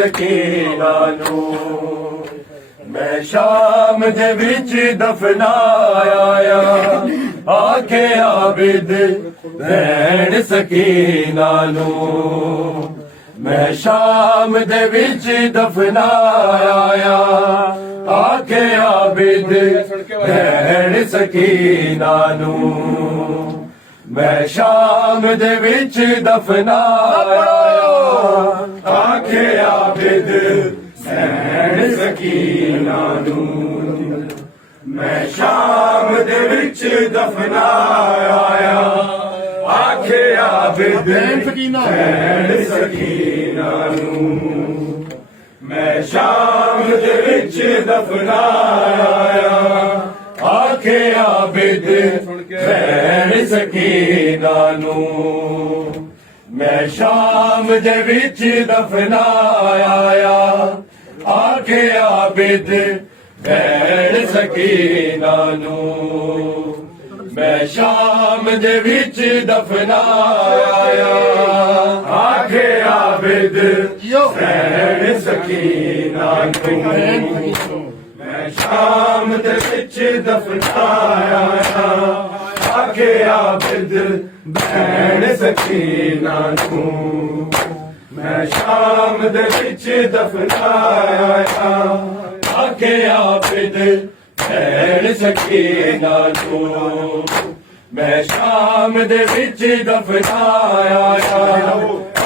सकीना नू मैं शाम दे विच दफनाया आखे आबिद भैन सकीना नू मैं शाम दे विच दफनाया आखे आबिद भैन सकीना नू मैं शाम दे विच दफनाया आखे आबिद भैन सकीना नू मैं शाम दे विच दफनाया आखे आबिद भैन सकीना नू मैं शाम दे विच दफनाया आखे आबिद भैन सकीना नू मैं शाम दे विच दफनाया आखे आबिद भैन सकीना नू मैं शाम दे विच दफनाया आखे आबिद भैन सकीना नू मैं शाम दे विच दफनाया आखे आबिद भैन सकीना नू मैं शाम दे विच दफनाया आखे आबिद भैन सकीना नू मैं शाम दे विच दफनाया आखे आबिद भैन सकीना नू मैं शाम दे विच दफनाया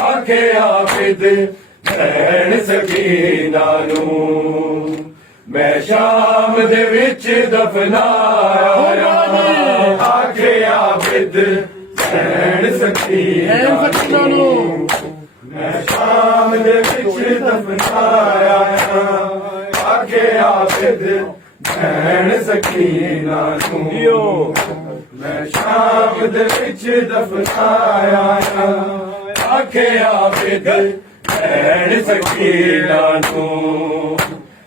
आखे आबिद भैन सकीना नू मैं शाम दे विच दफनाया आखे आबिद भैन सकीना नू मैं शाम दे विच दफनाया आखे आबिद भैन सकीना नू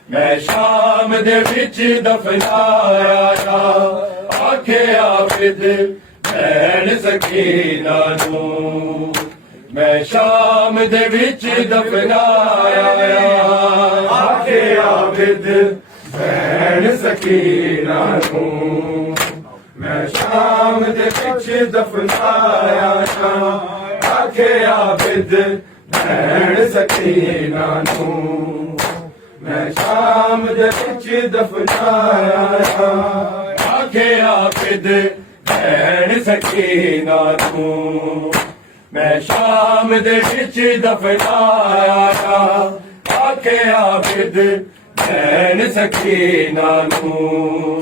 मैं शाम दे विच दफनाया आखे आबिद भैन सकीना नू मैं शाम दे विच दफनाया आखे आबिद भैन सकीना नू मैं शाम दे विच दफनाया आखे आबिद भैन सकीना नू मैं शाम दे विच दफनाया आखे आबिद भैन सकीना नू मैं शाम दे विच दफनाया आखे आबिद भैन सकीना नू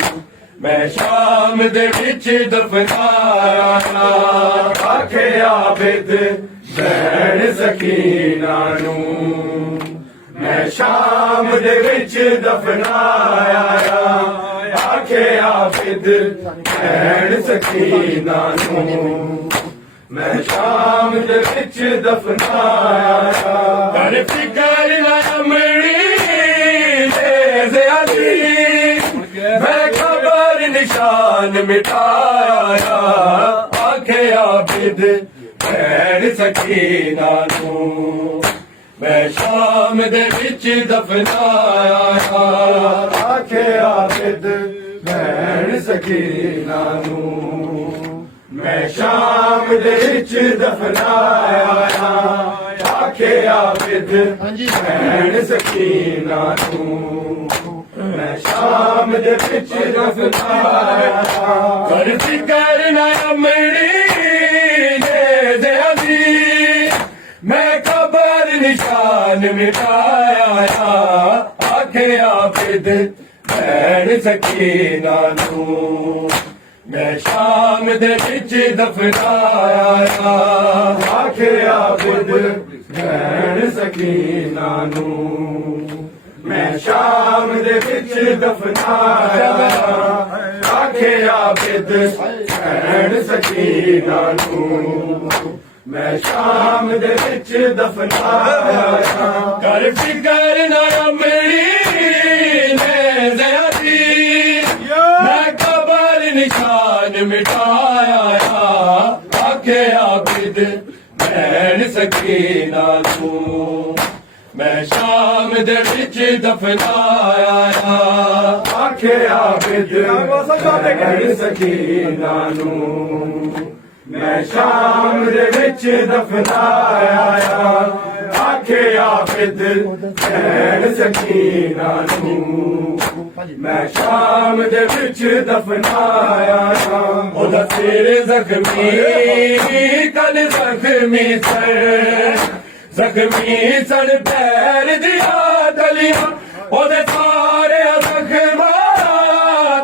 मैं शाम दे विच दफनाया आखे आबिद भैन सकीना नू मैं शाम दे विच दफनाया आखे आबिद भैन सकीना नू मैं शाम दे विच दफनाया कर फिकर ना अमड़ी दे ज़ियादी मैं खबर निशान मिटाया आखे आबिद भैन सकीना नू मैं शाम दे विच दफनाया आखे आबिद भैन सकीना नू मैं शाम दे विच दफनाया आखे आबिद भैन सकीना नू मैं शाम दे विच दफनाया कर फिकर ना अमड़ी दे ज़ियादी मैं खबर निशान मिटाया आखे आबिद भैन सकीना नू मैं शाम दे विच दफनाया ਆਬਿਦ ਭੈਣ ਸਕੀਨਾ ਨੂੰ ਮੈਂ ਸ਼ਾਮ ਦੇ ਵਿੱਚ ਦਫਨਾਇਆ ਆਖੇ ਆਬਿਦ ਭੈਣ ਸਕੀਨਾ ਨੂੰ ਮੈਂ ਸ਼ਾਮ ਦੇ ਵਿੱਚ ਦਫਨਾਇਆ ਕਰ ਫਿਕਰ ਨਾ ਅਮਰੀ ਨੇ ਜ਼ਯਾਦੀ ਮੈਂ ਕਬਰ ਨਿਸ਼ਾਨ ਮਿਟਾਇਆ ਆਖੇ ਆਬਿਦ ਭੈਣ ਸਕੀਨਾ ਨੂੰ ਮੈਂ ਸ਼ਾਮ ਦੇ ਵਿੱਚ ਦਫਨਾਇਆ ਆਖੇ ਆਬਿਦ ਭੈਣ ਸਕੀਨਾ ਨੂੰ ਮੈਂ ਸ਼ਾਮ ਦੇ ਵਿੱਚ ਦਫਨਾਇਆ ਆਖੇ ਆਬਿਦ ਭੈਣ ਸਕੀਨਾ ਨੂੰ ਮੈਂ ਸ਼ਾਮ ਦੇ ਵਿੱਚ ਦਫਨਾਇਆ ਉਹਦਾ ਸਿਰ ਜ਼ਖਮੀ ਕਲ ਜ਼ਖਮੀ ਸਰ ਜ਼ਖਮੀ ਸਨ ਪੈਰ ਦੀਆਂ ਤਲੀਆਂ ਉਹਦੇ ਸਾਰੇ ਜ਼ਖਮਾਂ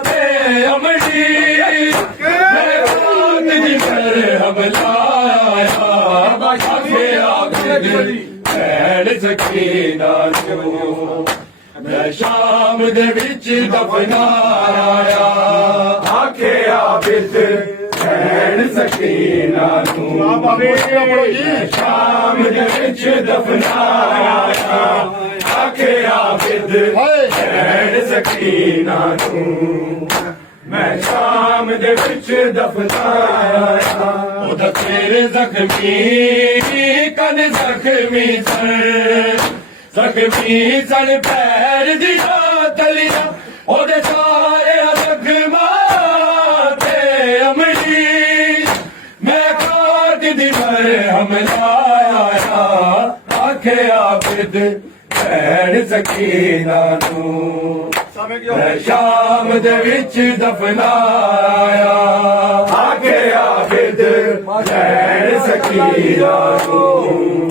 ਤੇ ਅਮੜੀ ਮੈਂ ਰਾਤ ਦੀ ਕਰ ਹਮਲਾਇਆ ਆਖੇ ਆਬਿਦ ਭੈਣ ਸਕੀਨਾ ਨੂੰ ਮੈਂ ਸ਼ਾਮ ਦੇ ਵਿੱਚ ਦਫਨਾਇਆ ਆਖੇ ਆਬਿਦ ਭੈਣ ਸਕੀਨਾ ਨੂੰ ਮੈਂ ਸ਼ਾਮ ਦੇ ਵਿੱਚ ਦਫਨਾਇਆ ਆਖੇ ਆਬਿਦ ਭੈਣ ਸਕੀਨਾ ਨੂੰ ਮੈਂ ਸ਼ਾਮ ਦੇ ਵਿੱਚ ਦਫਨਾਇਆ ਉਹਦਾ ਸਿਰ ਜ਼ਖਮੀ ਕਨ ਜ਼ਖਮੀ ਸਰ ਜ਼ਖਮੀ ਸਨ ਪੈਰ ਦੀਆਂ ਤਲੀਆਂ ਉਹਦੇ ਸਾਰੇ ਜ਼ਖਮਾਂ ਤੇ ਅਮੜੀ ਮੈਂ ਕਾਟ ਦੀ ਮਰ ਹਮਲਾਇਆ ਆਖੇ ਆਬਿਦ ਭੈਣ ਸਕੀਨਾ ਨੂੰ ਮੈਂ ਸ਼ਾਮ ਦੇ ਵਿੱਚ ਦਫਨਾਇਆ ਆਖੇ ਆਬਿਦ ਭੈਣ ਸਕੀਨਾ ਨੂੰ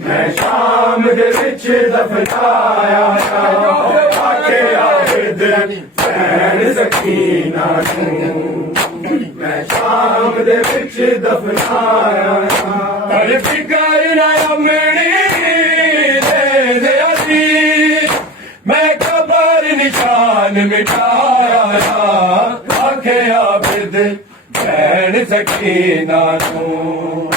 ਮੈਂ ਸ਼ਾਮ ਦੇ ਵਿੱਚ ਦਫਨਾਇਆ ਆਖੇ ਆਬਿਦ ਭੈਣ ਸਕੀਨਾ ਨੂੰ ਮੈਂ ਸ਼ਾਮ ਦੇ ਵਿੱਚ ਦਫਨਾਇਆ ਕਰ ਫਿਕਰ ਨਾ ਅਮੜੀ ਦੇ ਜ਼ਯਾਦੀ ਮੈਂ ਕਬਰ ਨਿਸ਼ਾਨ ਮਿਟਾਇਆ ਆਖੇ ਆਬਿਦ ਭੈਣ ਸਕੀਨਾ ਨੂੰ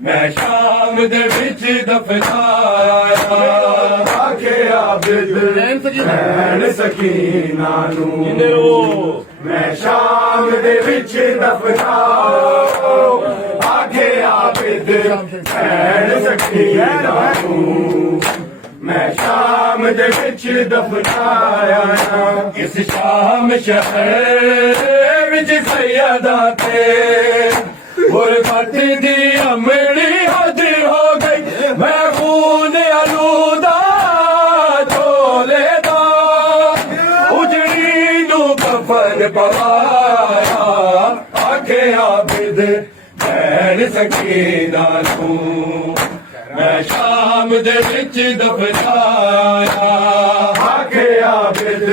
ਮੈਂ ਸ਼ਾਮ ਦੇ ਵਿੱਚ ਦਫਨਾਇਆ ਆਖੇ ਆਬਿਦ ਭੈਣ ਸਕੀਨਾ ਨੂੰ ਮੈਂ ਸ਼ਾਮ ਦੇ ਵਿੱਚ ਦਫਨਾਇਆ ਆਖੇ ਆਬਿਦ ਭੈਣ ਸਕੀਨਾ ਨੂੰ ਮੈਂ ਸ਼ਾਮ ਦੇ ਵਿੱਚ ਦਫਨਾਇਆ ਇਸ ਸ਼ਾਮ ਸ਼ਹਿਰ ਵਿੱਚ ਸੈਯਦਾ ਤੇ ਗੁਰਬਤ ਦੀ ਅਮਲੀ ਹੱਦ ਹੋ ਗਈ ਮੈਂ ਖੂਨ ਆਲੂਦਾ ਝੋਲੇ ਦਾ ਉਜੜੀ ਨੂੰ ਕਫਨ ਪਵਾਇਆ ਆਖੇ ਆਬਿਦ ਭੈਣ ਸਕੀਨਾ ਨੂੰ ਮੈਂ ਸ਼ਾਮ ਦੇ ਵਿੱਚ ਦਫਨਾਇਆ ਆਖੇ ਆਬਿਦ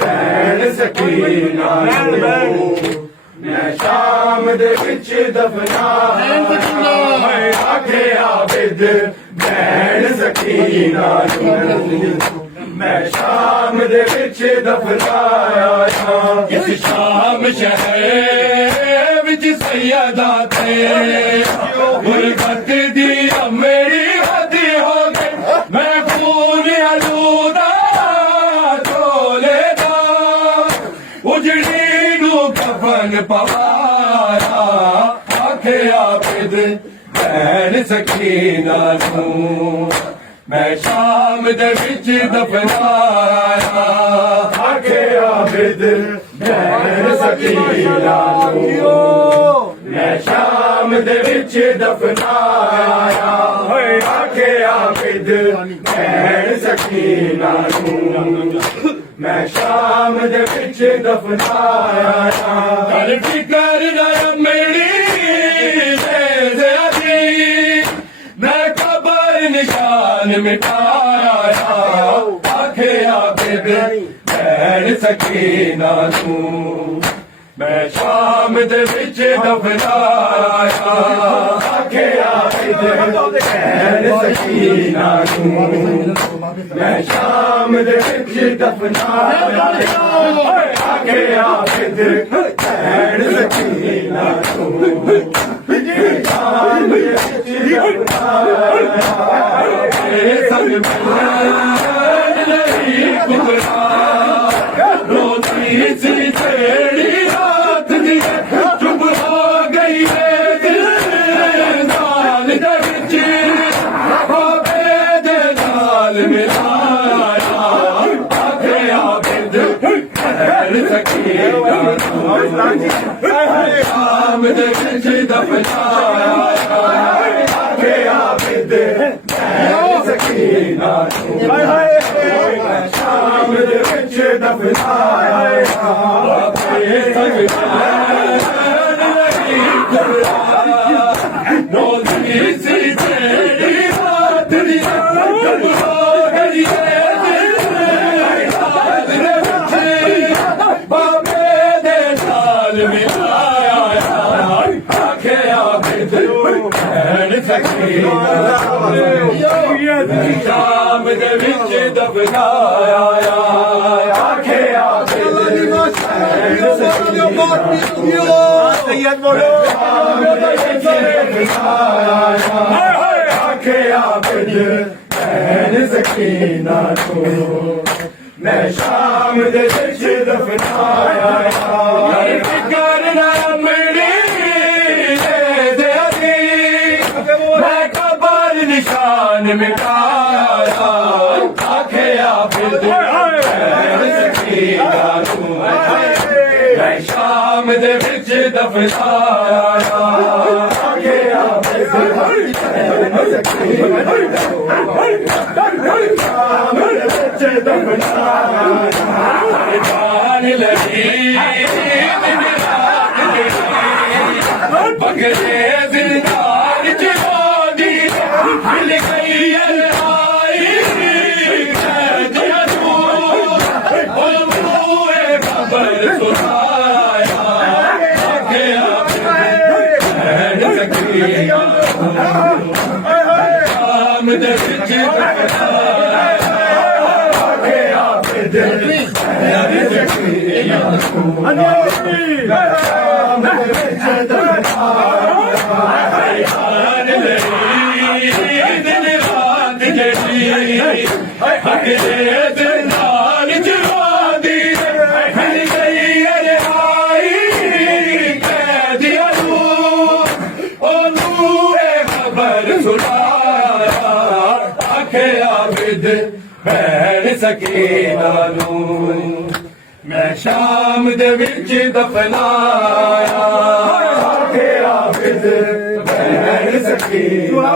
ਭੈਣ ਸਕੀਨਾ ਨੂੰ ਮੈਂ ਸ਼ਾਮ ਦੇ ਵਿੱਚ ਦਫਨਾਇਆ ਆਖੇ ਆਬਿਦ ਭੈਣ ਸਕੀਨਾ ਨੂੰ ਮੈਂ ਸ਼ਾਮ ਦੇ ਵਿੱਚ ਦਫਨਾਇਆ ਇਸ ਸ਼ਾਮ ਸ਼ਹਿਰ ਵਿੱਚ ਸੈਯਦਾ ਤੇ ਗੁਰਬਤ ਦੀ ਅਮਰੀ ਹੱਦ ਹੋ ਗਈ ਮੈਂ ਖੂਨ ਆਲੂਦਾ ਝੋਲੇ ਦਾ ਉਜੜੀ ਨੂੰ ਕਫਨ ਪਵਾਇਆ ਆਖੇ ਆਬਿਦ ਭੈਣ ਸਕੀਨਾ ਨੂੰ ਮੈਂ ਸ਼ਾਮ ਦੇ ਵਿੱਚ ਦਫਨਾਇਆ ਆਖੇ ਆਬਿਦ ਭੈਣ ਸਕੀਨਾ ਨੂੰ ਮੈਂ ਸ਼ਾਮ ਦੇ ਵਿੱਚ ਦਫਨਾਇਆ ਆਖੇ ਆਬਿਦ ਭੈਣ ਸਕੀਨਾ ਨੂੰ ਮੈਂ ਸ਼ਾਮ ਦੇ ਵਿੱਚ ਦਫਨਾਇਆ ਕਰ ਫਿਕਰ ਨਾ ਅਮੜੀ ਦੇ ਜ਼ਯਾਦੀ ਮੈਂ ਕਬਰ ਨਿਸ਼ਾਨ ਮਿਟਾਇਆ ਆਖੇ ਆਬਿਦ ਭੈਣ ਸਕੀਨਾ ਨੂੰ ਮੈਂ ਸ਼ਾਮ ਦੇ ਵਿੱਚ ਦਫਨਾਇਆ ਆਖੇ ਆਬਿਦ भैन सकीना नू मैं शाम दे विच दफनाया आखे आबिद भैन सकीना नू शाम दे विच दफनाया संग मिलन नहीं कुबरा रोती सी तेरी रात दी चुप हो गई है दिल नाल दे विच बाबे दे नाल मिलाया आखे आबिद भैन सकीना शाम दे विच दफनाया आखे आबिद भैन सकीना शाम दे विच दफनाया बाबे संग नहीं घबरा रोज़ी सी तेरी रात दी चुप हो गई है दिल नाल दे विच बाबे दे नाल मिलाया आखे आबिद भैन सकीना शाम दे विच दफनाया आखे आबिद भैन सकीना सैयद बोलो आखे आबिद भैन सकीना को मैं शाम दे विच दफनाया फिकर ना मेरी दे दी मैं कबर निशान मिटाया आखे आबिद भैन सकीना को मैं शाम दे विच दफनाया आखे आबिद भैन सकीना शाम दे विच दफनाया जान लगी बगरे दिलदार चोदी मिल गई आई दिया तू ओ मुए खबर सुनाया आखे आबिद भैन सकीना शाम दे विच दफनाया आखे आबिद भैन सकीना शाम दे विच दफनाया दिल रात जड़ी हकरे दिल नाल जवादी मिल गई अरे आई कह दिया तू ओनू ए खबर सुनाया आखे आबिद भैन सकीना नू मैं शाम दे विच दफनाया आखे आबिद भैन सकीना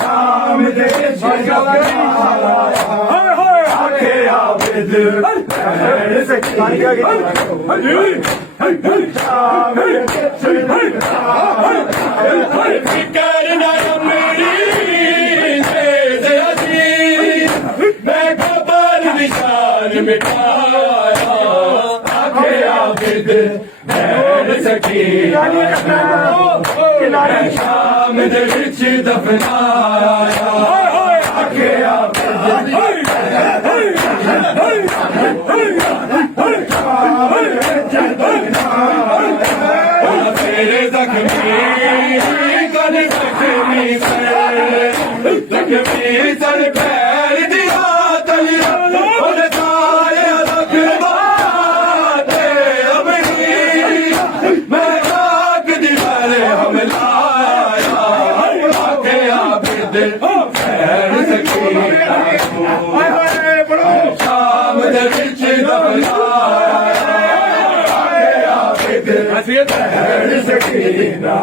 शाम दे विच दफनाया आखे आबिद भैन सकीना शाम दे विच दफनाया फिकर ना मेरी दे दी मैं खबर निशान मिटाया आखे आबिद भैन सकीना मैं शाम दे विच दफनाया आखे आबिद तेरे जख्मी कल जख्मी सर पैर दिया तलिया और सारे रखवाते अपनी मैं राख दीवारे हम लाया आखे आबिद भैन सकीना शाम दे विच दफनाया आखे आबिद भैन सकीना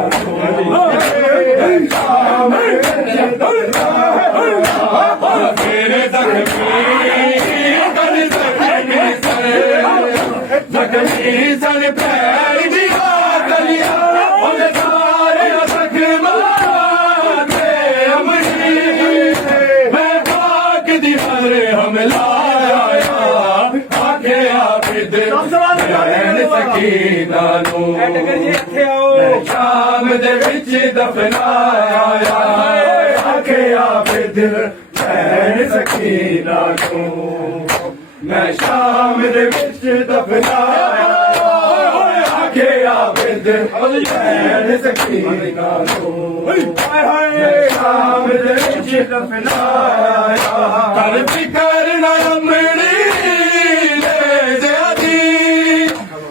शाम दे विच दफनाया तेरे जख्मी सर पैर दिया तलिया और सारे रखवाते अपनी मैं राख दीवारे हम लाया आखे आबिद भैन सकीना नू शाम दे ਵਿੱਚ ਦਫਨਾਇਆ ਆਖਿਆ ਵੇ ਦਿਲ ਭੈਣ ਸਕੀਨਾ ਨੂੰ ਮੈਂ ਸ਼ਾਮ ਦੇ ਵਿੱਚ ਦਫਨਾਇਆ ਆਖਿਆ ਵੇ ਦਿਲ ਭੈਣ ਸਕੀਨਾ ਨੂੰ ਸ਼ਾਮ ਦੇ ਵਿੱਚ ਦਫਨਾਇਆ ਕਰ ਫਿਕਰ ਨਾ ਅਮੜੀ ਲੈ ਜਿਆਦੀ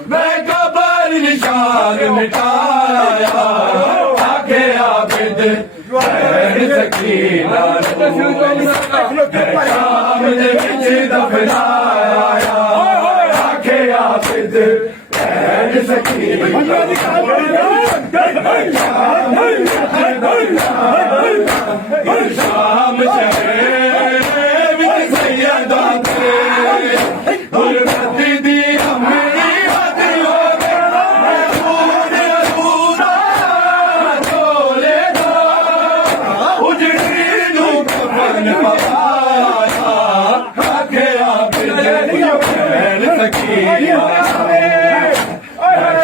ਮੈਂ ਕਬਰ ਨਿਸ਼ਾਨ ਮਿਟਾਇਆ ਆਖਿਆ ਬਿਦ ਭੈਣ ਸਕੀਨਾ ਨੂੰ ਸ਼ਾਮ ਦੇ ਵਿੱਚ ਦਫਨਾਇਆ ਆਖਿਆ ਬਿਦ ਭੈਣ ਸਕੀਨਾ ਸ਼ਾਮ ਚੜੇ ਵਿੱਚ ਸੈਯਦਾਂ ਤੇ ਗੁਰਬਤ ਦੀ ਅਮਰੀ ਹੱਥ ਹੋ ਗਏ ਖੂਨ ਅਧੂਰਾ ਢੋਲੇ ਦਾ ਉਜੜੀ ਨੂੰ ਕਫਨ ਪਾਇਆ ਆਖਿਆ ਬਿਦ ਭੈਣ ਸਕੀਨਾ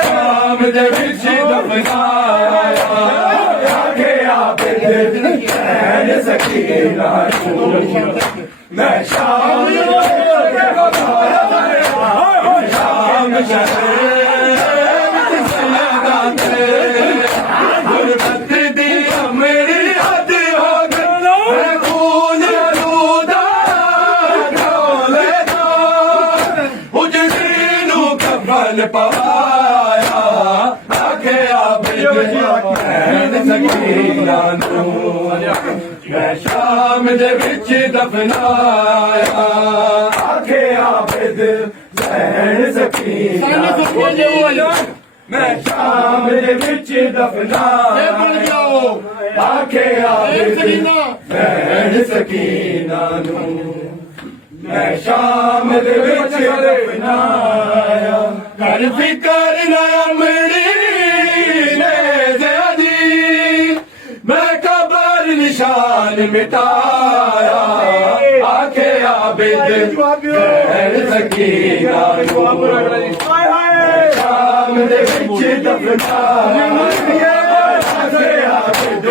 ਸ਼ਾਮ ਦੇ ਵਿੱਚ ਦਫਨਾਇਆ ਆਖਿਆ ਬਿਦ ਭੈਣ ਸਕੀਨਾ ਨੂੰ ਮੈਂ ਸ਼ਾਮ ਦੇ ਸ਼ਾਮ ਵਿੱਚ ਸੈਯਦਾਂ ਤੇ ਗੁਰਬਤ ਦੀ ਅਮਰੀ ਹੱਦ ਹੋ ਗਈ ਮੈਂ ਖੂਨ ਅਲੂਦਾ ਢੋਲੇ ਦਾ ਉਜੜੀ ਨੂੰ ਕਫਨ ਪਾਇਆ ਆਖਿਆ ਬਿਦ ਭੈਣ ਸਕੀਨਾ ਨੂੰ ਮੈਂ ਸ਼ਾਮ ਦੇ ਵਿੱਚ ਦਫਨਾਇਆ ਆਖਿਆ ਬਿਦ ਭੈਣ ਸਕੀਨਾ ਮੈਂ ਸ਼ਾਮ ਦੇ ਵਿੱਚ ਦਫਨਾਇਆ ਆਖਿਆ ਬਿਦ ਭੈਣ ਸਕੀਨਾ ਨੂੰ ਮੈਂ ਸ਼ਾਮ ਦੇ ਵਿੱਚ ਦਫਨਾਇਆ ਕਰ ਫਿਕਰ ਨਾ ਅਮੜੀ ਲੈ ਜਿਆਦੀ ਮੈਂ ਕਬਰ ਨਿਸ਼ਾਨ ਮਿਟਾਇਆ ਆਖਿਆ ਬਿਦ ਭੈਣ ਸਕੀਨਾ ਨੂੰ ਸ਼ਾਮ ਦੇ ਵਿੱਚ ਦਫਨਾਇਆ ਆਖਿਆ ਬਿਦ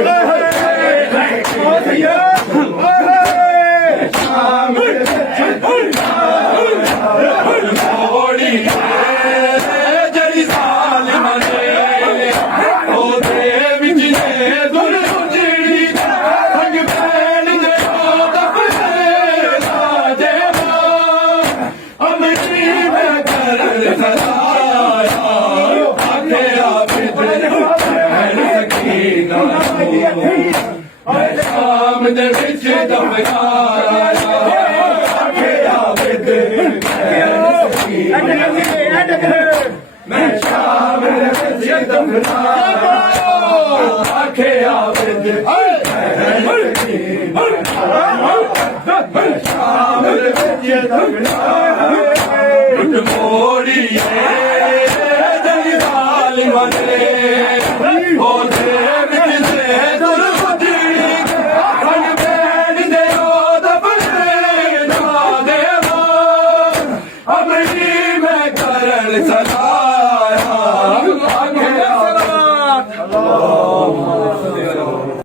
ਸ਼ਾਮ ਦੇ ਵਿੱਚ ਮੋੜੀ ਜਿਹੜੀ ਜ਼ਾਲਿਮਾਂ ਨੇ ਉਹਦੇ ਵਿੱਚ ਨੇ ਦੁਰ ਉਜੜੀ ਸੰਗ ਭੈਣ ਦੇ ਦਫਨੇ ਸਾਜੇ ਅਮਰੀ ਮੈਂ ਕਰ ਸਦਾਇਆ ਆਖਿਆ ਬਿਦ ਭੈਣ ਸਕੀਨਾ ਮੈਂ ਸ਼ਾਮ ਦੇ ਵਿੱਚ ਦਫਨਾਇਆ ਆਖਿਆ ਬਿਦ ਮੈਂ ਸ਼ਾਮ ਦੇ ਵਿੱਚ ਦਫਨਾਇਆ ਆਖਿਆ ਬਿਦ ਸ਼ਾਮ ਦੇ ਵਿੱਚ ਦਫਨਾਇਆ ਮੋੜੀ ਜਿਹੜੀ ਜ਼ਾਲਿਮਾਂ ਨੇ